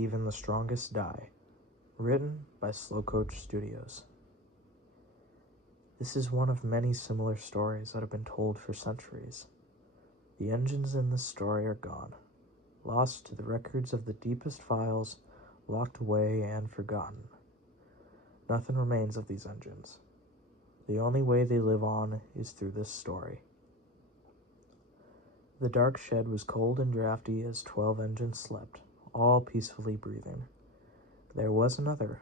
Even the Strongest Die. Written by Slow Coach Studios. This is one of many similar stories that have been told for centuries. The engines in this story are gone, lost to the records of the deepest files, locked away and forgotten. Nothing remains of these engines. The only way they live on is through this story. The dark shed was cold and drafty as 12 engines slept, all peacefully breathing. There was another.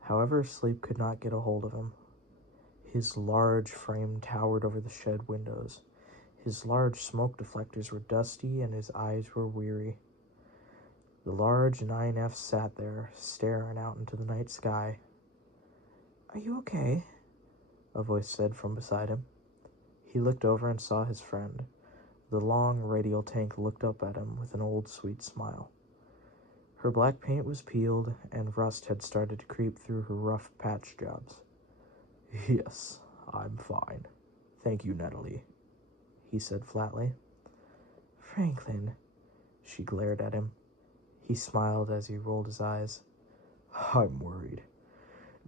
However, sleep could not get a hold of him. His large frame towered over the shed windows. His large smoke deflectors were dusty and his eyes were weary. The large 9F sat there, staring out into the night sky. "Are you okay?" a voice said from beside him. He looked over and saw his friend. The long radial tank looked up at him with an old sweet smile. Her black paint was peeled, and rust had started to creep through her rough patch jobs. "Yes, I'm fine. Thank you, Natalie," he said flatly. "Franklin," she glared at him. He smiled as he rolled his eyes. "I'm worried.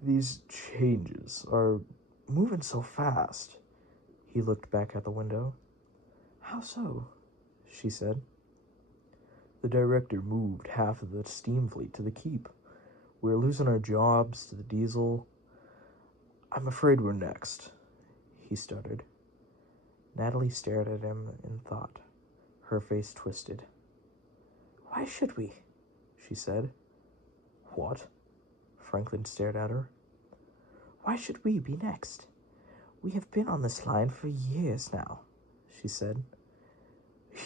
These changes are moving so fast." He looked back at the window. "How so?" she said. "The director moved half of the steam fleet to the keep. We're losing our jobs to the diesel. I'm afraid we're next," he stuttered. Natalie stared at him in thought. Her face twisted. "Why should we?" she said. "What?" Franklin stared at her. "Why should we be next? We have been on this line for years now," she said.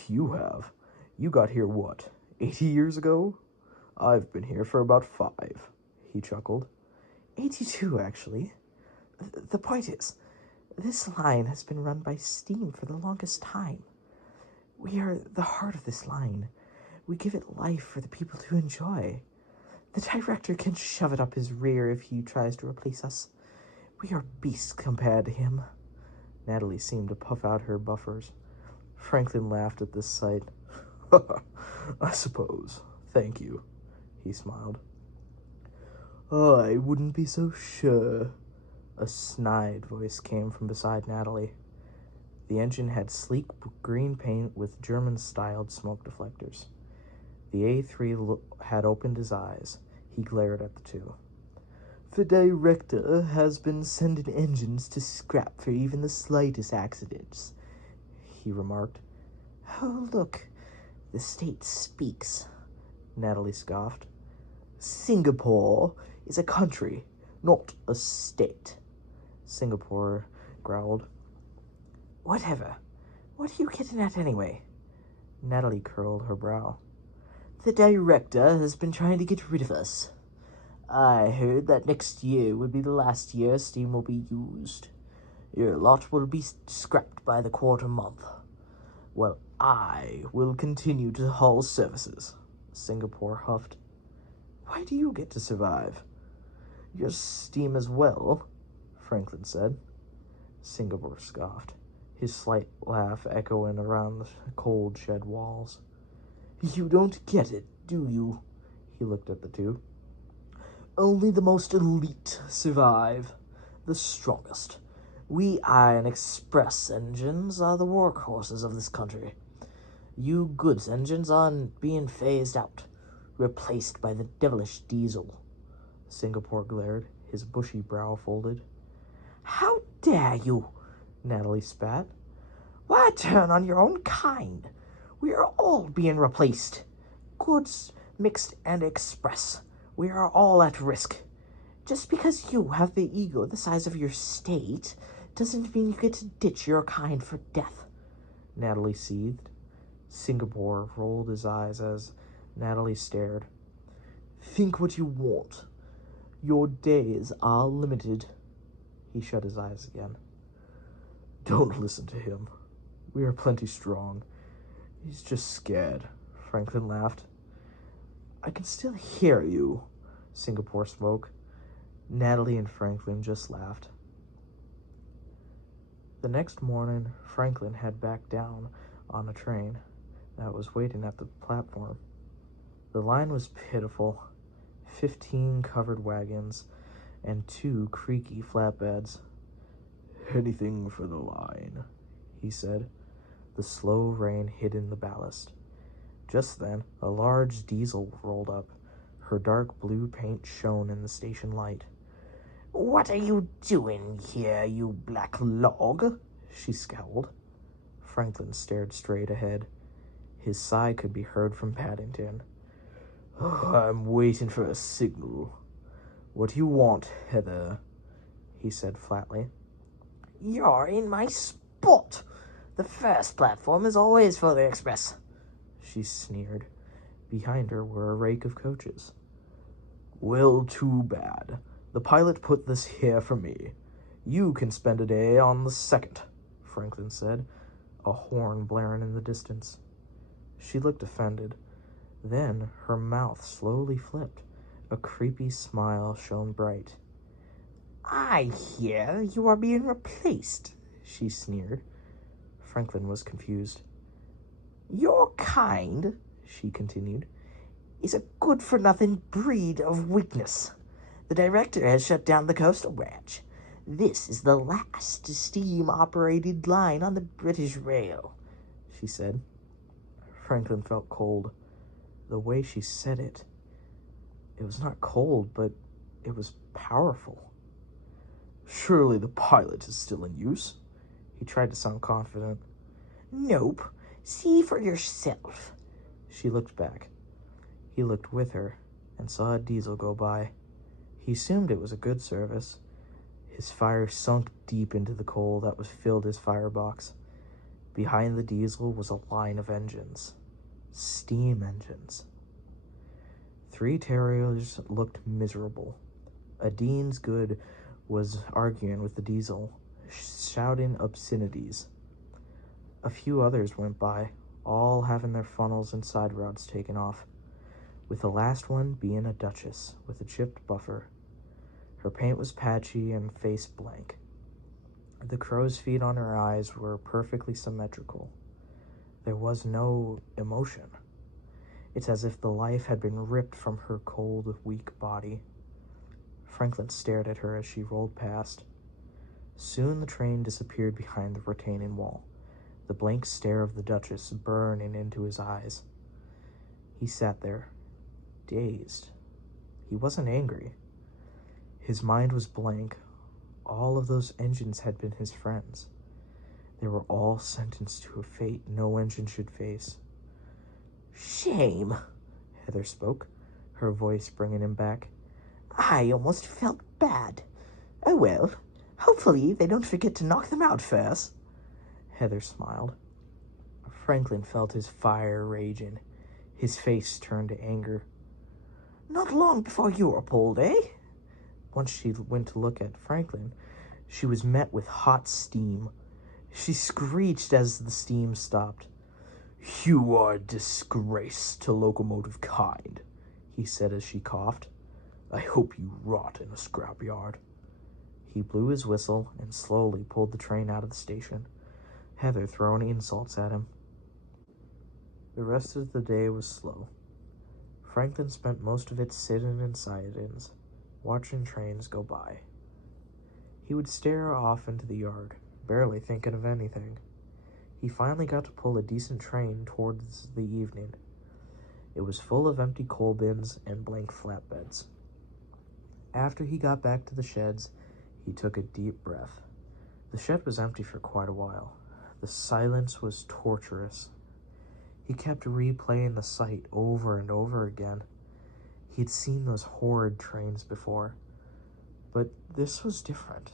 "You have? You got here, what, 80 years ago? I've been here for about 5, he chuckled. 82, actually. The point is, this line has been run by steam for the longest time. We are the heart of this line. We give it life for the people to enjoy. The director can shove it up his rear if he tries to replace us. We are beasts compared to him." Natalie seemed to puff out her buffers. Franklin laughed at this sight. "I suppose. Thank you," he smiled. "I wouldn't be so sure." A snide voice came from beside Natalie. The engine had sleek green paint with German-styled smoke deflectors. The A3 had opened his eyes. He glared at the two. "The director has been sending engines to scrap for even the slightest accidents," he remarked. "Oh, look, the state speaks," Natalie scoffed. "Singapore is a country, not a state," Singapore growled. "Whatever. What are you getting at anyway?" Natalie curled her brow. "The director has been trying to get rid of us. I heard that next year will be the last year steam will be used. Your lot will be scrapped by the quarter month. Well, I will continue to haul services," Singapore huffed. "Why do you get to survive?" "You're steam as well," Franklin said. Singapore scoffed, his slight laugh echoing around the cold shed walls. "You don't get it, do you?" He looked at the two. "Only the most elite survive. The strongest. We iron express engines are the workhorses of this country. You goods engines are being phased out, replaced by the devilish diesel." Singapore glared, his bushy brow folded. "How dare you?" Natalie spat. "Why turn on your own kind? We are all being replaced. Goods, mixed, and express. We are all at risk. Just because you have the ego the size of your state doesn't mean you get to ditch your kind for death," Natalie seethed. Singapore rolled his eyes as Natalie stared. "Think what you want. Your days are limited." He shut his eyes again. "Don't listen to him. We are plenty strong. He's just scared," Franklin laughed. "I can still hear you," Singapore spoke. Natalie and Franklin just laughed. The next morning, Franklin had back down on a train that was waiting at the platform. The line was pitiful. 15 covered wagons and 2 creaky flatbeds. "Anything for the line," he said. The slow rain hid in the ballast. Just then, a large diesel rolled up. Her dark blue paint shone in the station light. "What are you doing here, you black log?" she scowled. Franklin stared straight ahead. His sigh could be heard from Paddington. "I'm waiting for a signal. What do you want, Heather?" he said flatly. "You're in my spot. The first platform is always for the express," she sneered. Behind her were a rake of coaches. "Well, too bad. The pilot put this here for me. You can spend a day on the second," Franklin said, a horn blaring in the distance. She looked offended. Then her mouth slowly flipped. A creepy smile shone bright. "I hear you are being replaced," she sneered. Franklin was confused. "Your kind," she continued, "is a good-for-nothing breed of weakness. The director has shut down the coastal branch. This is the last steam-operated line on the British Rail," she said. Franklin felt cold. The way she said it was not cold, but it was powerful. "Surely the pilot is still in use?" He tried to sound confident. "Nope. See for yourself." She looked back. He looked with her and saw a diesel go by. He assumed it was a good service. His fire sunk deep into the coal that was filled his firebox. Behind the diesel was a line of engines. Steam engines. 3 terriers looked miserable. A Dean's Good was arguing with the diesel, shouting obscenities. A few others went by, all having their funnels and side rods taken off, with the last one being a Duchess with a chipped buffer. Her paint was patchy and face blank. The crow's feet on her eyes were perfectly symmetrical. There was no emotion. It's as if the life had been ripped from her cold, weak body. Franklin stared at her as she rolled past. Soon the train disappeared behind the retaining wall, the blank stare of the Duchess burning into his eyes. He sat there, dazed. He wasn't angry. His mind was blank. All of those engines had been his friends. They were all sentenced to a fate no engine should face. "Shame," Heather spoke, her voice bringing him back. "I almost felt bad. Oh well, hopefully they don't forget to knock them out first." Heather smiled. Franklin felt his fire raging. His face turned to anger. "Not long before you were pulled, eh?" Once she went to look at Franklin, she was met with hot steam. She screeched as the steam stopped. "You are a disgrace to locomotive kind," he said as she coughed. "I hope you rot in a scrapyard." He blew his whistle and slowly pulled the train out of the station, Heather throwing insults at him. The rest of the day was slow. Franklin spent most of it sitting in sidings, watching trains go by. He would stare off into the yard, barely thinking of anything. He finally got to pull a decent train towards the evening. It was full of empty coal bins and blank flatbeds. After he got back to the sheds, he took a deep breath. The shed was empty for quite a while. The silence was torturous. He kept replaying the sight over and over again. He'd seen those horrid trains before, but this was different.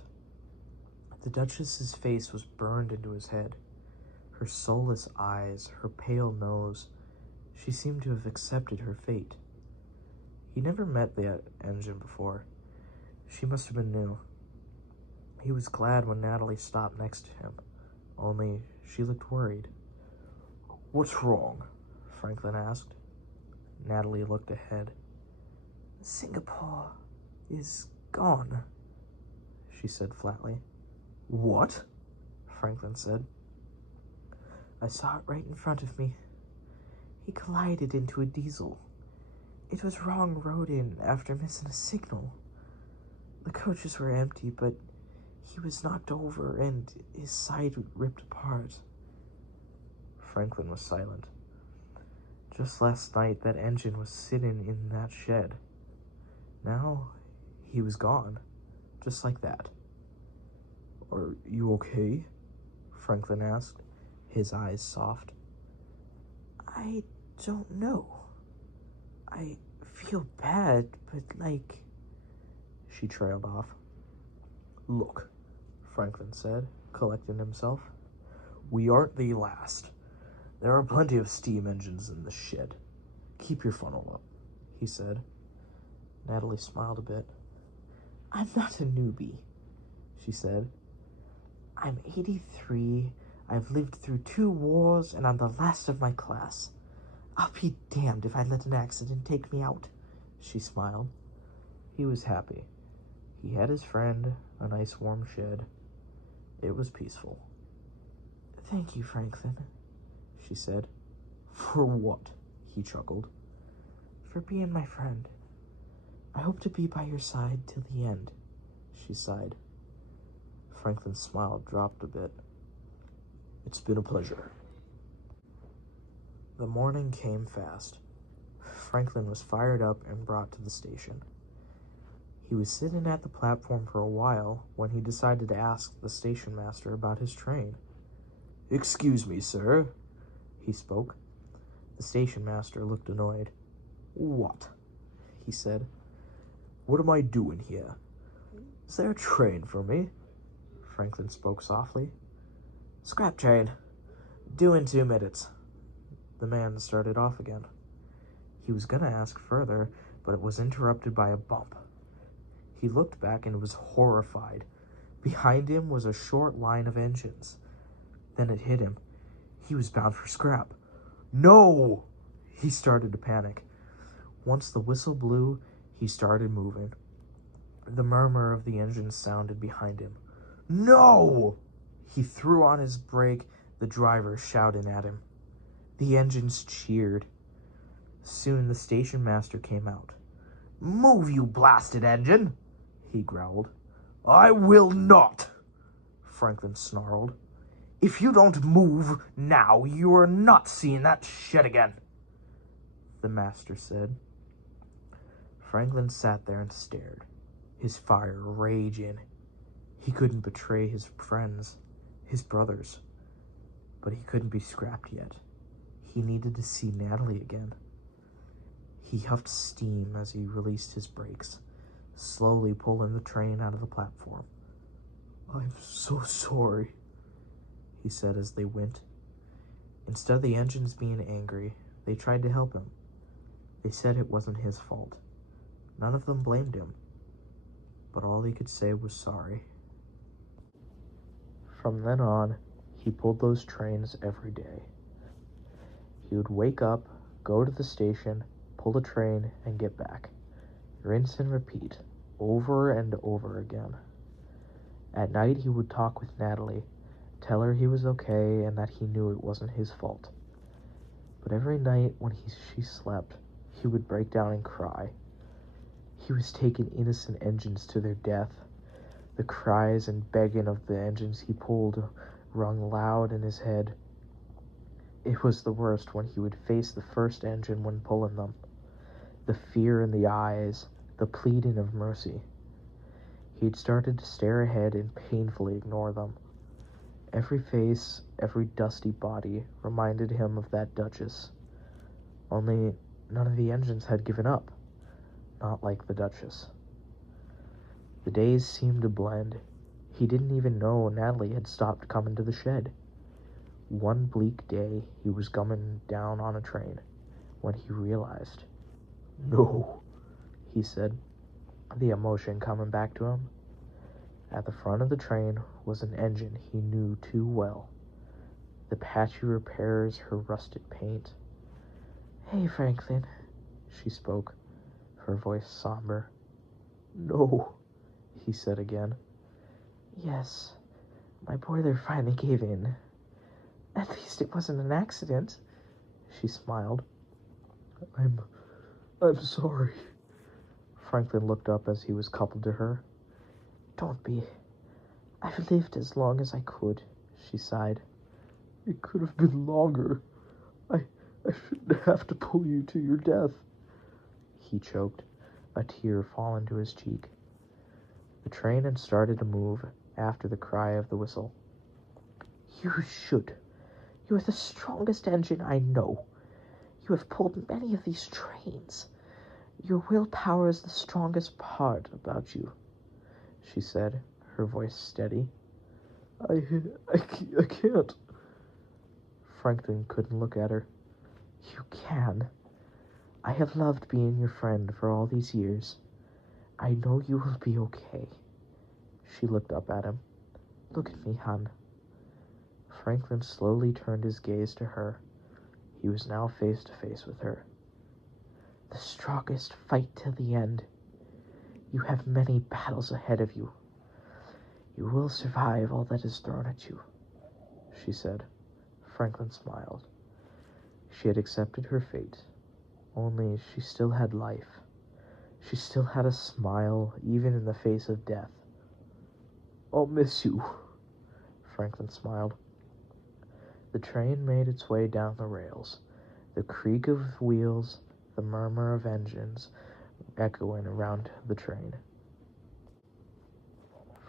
The Duchess's face was burned into his head. Her soulless eyes, her pale nose. She seemed to have accepted her fate. He never met the engine before. She must have been new. He was glad when Natalie stopped next to him, only she looked worried. "What's wrong?" Franklin asked. Natalie looked ahead. "Singapore is gone," she said flatly. "What?" Franklin said. "I saw it right in front of me. He collided into a diesel. It was wrong road in after missing a signal. The coaches were empty, but he was knocked over and his side ripped apart. Franklin was silent. Just last night, that engine was sitting in that shed. Now, he was gone, just like that. "Are you okay?" Franklin asked, his eyes soft. "I don't know. I feel bad, but like..." She trailed off. "Look," Franklin said, collecting himself. "We aren't the last. There are plenty of steam engines in the shed. Keep your funnel up," he said. Natalie smiled a bit. "I'm not a newbie," she said. "I'm 83, I've lived through 2 wars, and I'm the last of my class. I'll be damned if I let an accident take me out," she smiled. He was happy. He had his friend, a nice warm shed. It was peaceful. "Thank you, Franklin," she said. "For what?" he chuckled. "For being my friend. I hope to be by your side till the end," she sighed. Franklin's smile dropped a bit. "It's been a pleasure." The morning came fast. Franklin was fired up and brought to the station. He was sitting at the platform for a while when he decided to ask the station master about his train. "Excuse me, sir," he spoke. The station master looked annoyed. "What?" he said. "What am I doing here? Is there a train for me?" Franklin spoke softly. "Scrap train. Due in 2 minutes." The man started off again. He was going to ask further, but it was interrupted by a bump. He looked back and was horrified. Behind him was a short line of engines. Then it hit him. He was bound for scrap. "No!" He started to panic. Once the whistle blew, he started moving. The murmur of the engines sounded behind him. "No!" He threw on his brake, the driver shouting at him. The engines cheered. Soon the station master came out. "Move, you blasted engine!" he growled. "I will not!" Franklin snarled. "If you don't move now, you are not seeing that shed again," the master said. Franklin sat there and stared, his fire raging. He couldn't betray his friends, his brothers, but he couldn't be scrapped yet. He needed to see Natalie again. He huffed steam as he released his brakes, slowly pulling the train out of the platform. "I'm so sorry," he said as they went. Instead of the engines being angry, they tried to help him. They said it wasn't his fault. None of them blamed him, but all he could say was sorry. From then on, he pulled those trains every day. He would wake up, go to the station, pull the train, and get back. Rinse and repeat, over and over again. At night, he would talk with Natalie, tell her he was okay and that he knew it wasn't his fault. But every night when she slept, he would break down and cry. He was taking innocent engines to their death. The cries and begging of the engines he pulled rung loud in his head. It was the worst when he would face the first engine when pulling them. The fear in the eyes, the pleading of mercy. He'd started to stare ahead and painfully ignore them. Every face, every dusty body reminded him of that Duchess. Only none of the engines had given up, not like the Duchess. The days seemed to blend. He didn't even know Natalie had stopped coming to the shed. One bleak day, he was coming down on a train when he realized. "No," he said, the emotion coming back to him. At the front of the train was an engine he knew too well. The patchy repairs, her rusted paint. "Hey, Franklin," she spoke, her voice somber. "No," he said again. "Yes, my boiler finally gave in. At least it wasn't an accident," she smiled. I'm I'm sorry. Franklin looked up as he was coupled to her. Don't be. I've lived as long as I could, she sighed. It could have been longer. I shouldn't have to pull you to your death. He choked, a tear falling to his cheek. The train had started to move after the cry of the whistle. You should. You are the strongest engine I know. You have pulled many of these trains. Your willpower is the strongest part about you, she said, her voice steady. I can't. Franklin couldn't look at her. You can. I have loved being your friend for all these years. I know you will be okay. She looked up at him. Look at me, hon. Franklin slowly turned his gaze to her. He was now face to face with her. The strongest fight till the end. You have many battles ahead of you. You will survive all that is thrown at you, she said. Franklin smiled. She had accepted her fate, only she still had life. She still had a smile, even in the face of death. I'll miss you, Franklin smiled. The train made its way down the rails, the creak of wheels, the murmur of engines echoing around the train.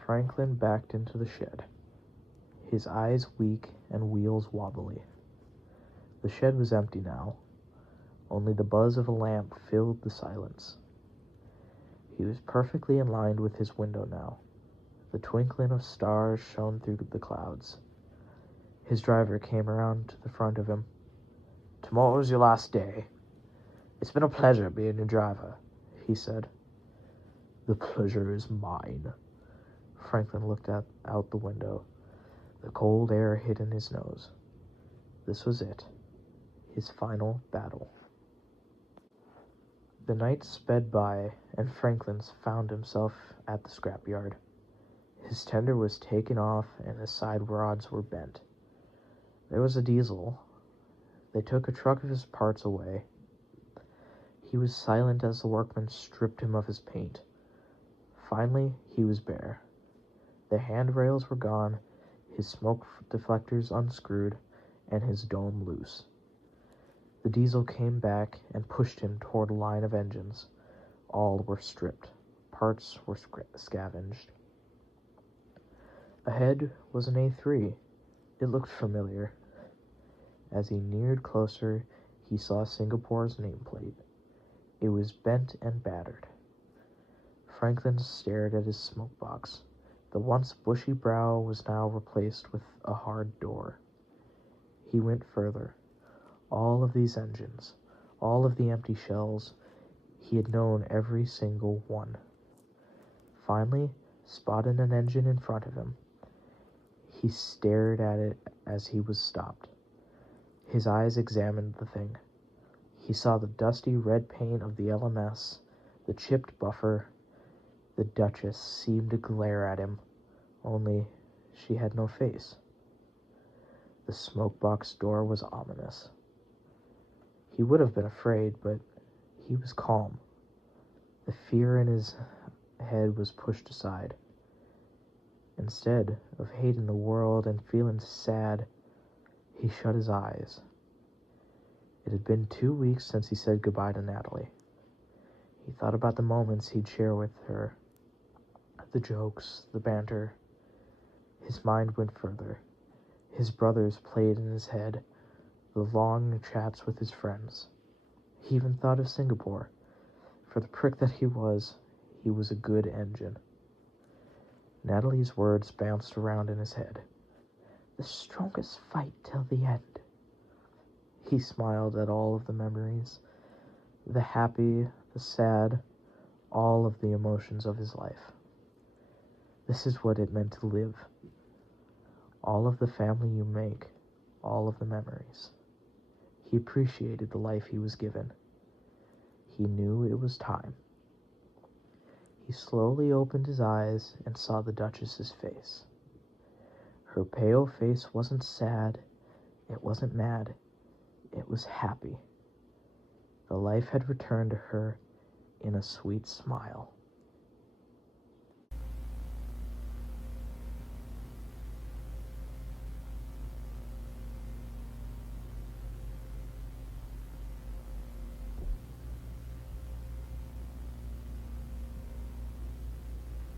Franklin backed into the shed, his eyes weak and wheels wobbly. The shed was empty now. Only the buzz of a lamp filled the silence. He was perfectly in line with his window now. The twinkling of stars shone through the clouds. His driver came around to the front of him. Tomorrow's your last day. It's been a pleasure being your driver, he said. The pleasure is mine. Franklin looked out the window. The cold air hit in his nose. This was it, his final battle. The night sped by, and Franklin found himself at the scrapyard. His tender was taken off, and his side rods were bent. There was a diesel. They took a truck of his parts away. He was silent as the workmen stripped him of his paint. Finally, he was bare. The handrails were gone, his smoke deflectors unscrewed, and his dome loose. The diesel came back and pushed him toward a line of engines. All were stripped. Parts were scavenged. Ahead was an A3. It looked familiar. As he neared closer, he saw Singapore's nameplate. It was bent and battered. Franklin stared at his smoke box. The once bushy brow was now replaced with a hard door. He went further. All of these engines, all of the empty shells, he had known every single one. Finally, spotted an engine in front of him. He stared at it as he was stopped. His eyes examined the thing. He saw the dusty red paint of the LMS, the chipped buffer. The Duchess seemed to glare at him, only she had no face. The smokebox door was ominous. He would have been afraid, but he was calm. The fear in his head was pushed aside. Instead of hating the world and feeling sad, he shut his eyes. It had been 2 weeks since he said goodbye to Natalie. He thought about the moments he'd share with her, the jokes, the banter. His mind went further. His brothers played in his head, the long chats with his friends. He even thought of Singapore. For the prick that he was a good engine. Natalie's words bounced around in his head. The strongest fight till the end. He smiled at all of the memories, the happy, the sad, all of the emotions of his life. This is what it meant to live. All of the family you make, all of the memories. He appreciated the life he was given. He knew it was time. He slowly opened his eyes and saw the Duchess's face. Her pale face wasn't sad, it wasn't mad, it was happy. The life had returned to her in a sweet smile.